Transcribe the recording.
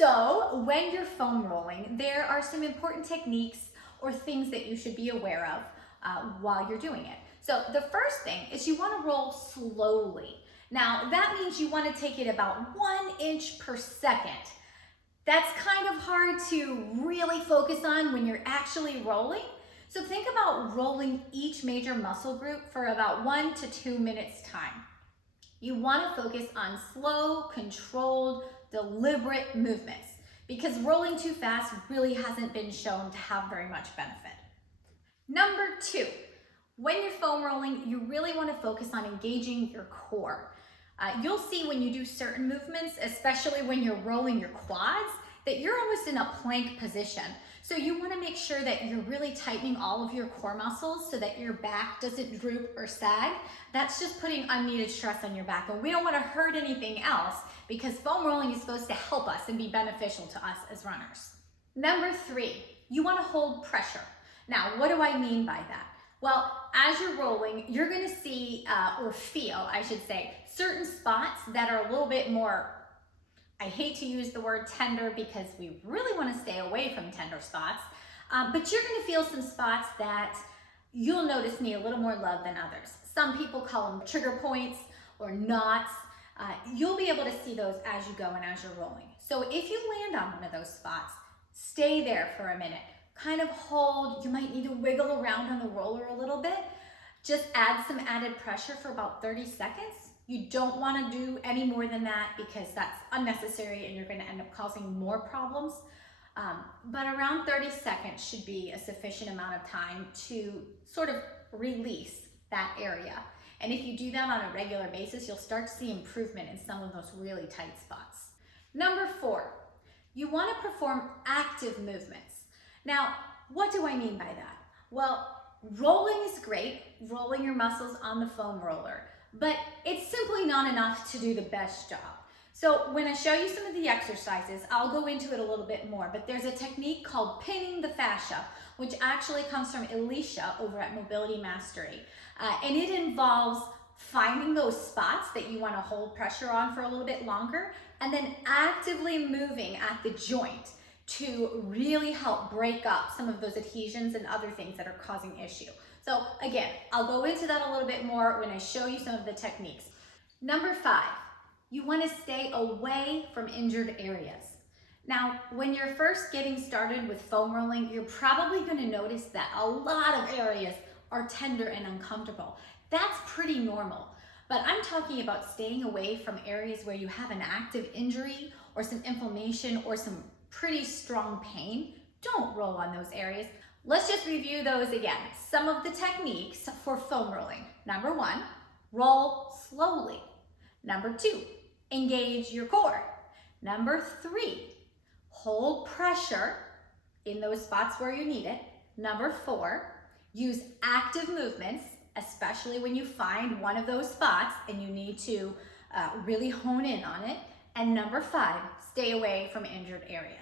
So when you're foam rolling, there are some important techniques or things that you should be aware of while you're doing it. So the first thing is you want to roll slowly. Now that means you want to take it about 1 inch per second. That's kind of hard to really focus on when you're actually rolling. So think about rolling each major muscle group for about 1 to 2 minutes time. You want to focus on slow, controlled, deliberate movements because rolling too fast really hasn't been shown to have very much benefit. Number 2, when you're foam rolling, you really want to focus on engaging your core. You'll see when you do certain movements, especially when you're rolling your quads, that you're almost in a plank position. So you want to make sure that you're really tightening all of your core muscles so that your back doesn't droop or sag. That's just putting unneeded stress on your back, and we don't want to hurt anything else because foam rolling is supposed to help us and be beneficial to us as runners. Number 3, you want to hold pressure. Now, what do I mean by that? Well, as you're rolling, you're going to see or feel, I should say, certain spots that are a little bit more, I hate to use the word tender because we really want to stay away from tender spots, but you're going to feel some spots that you'll notice need a little more love than others. Some people call them trigger points or knots. You'll be able to see those as you go and as you're rolling. So if you land on one of those spots, stay there for a minute. Kind of hold, you might need to wiggle around on the roller a little bit. Just add some added pressure for about 30 seconds. You don't want to do any more than that because that's unnecessary and you're going to end up causing more problems. But around 30 seconds should be a sufficient amount of time to sort of release that area. And if you do that on a regular basis, you'll start to see improvement in some of those really tight spots. Number 4, you want to perform active movements. Now, what do I mean by that? Well, rolling is great, rolling your muscles on the foam roller, but it's simply not enough to do the best job. So when I show you some of the exercises, I'll go into it a little bit more, but there's a technique called pinning the fascia, which actually comes from Alicia over at Mobility Mastery. And it involves finding those spots that you want to hold pressure on for a little bit longer, and then actively moving at the joint to really help break up some of those adhesions and other things that are causing issue. So again, I'll go into that a little bit more when I show you some of the techniques. Number 5, you want to stay away from injured areas. Now, when you're first getting started with foam rolling, you're probably going to notice that a lot of areas are tender and uncomfortable. That's pretty normal. But I'm talking about staying away from areas where you have an active injury or some inflammation or some pretty strong pain. Don't roll on those areas. Let's just review those again. Some of the techniques for foam rolling. Number 1, roll slowly. Number 2, engage your core. Number 3, hold pressure in those spots where you need it. Number 4, use active movements, especially when you find one of those spots and you need to really hone in on it. And number 5, stay away from injured areas.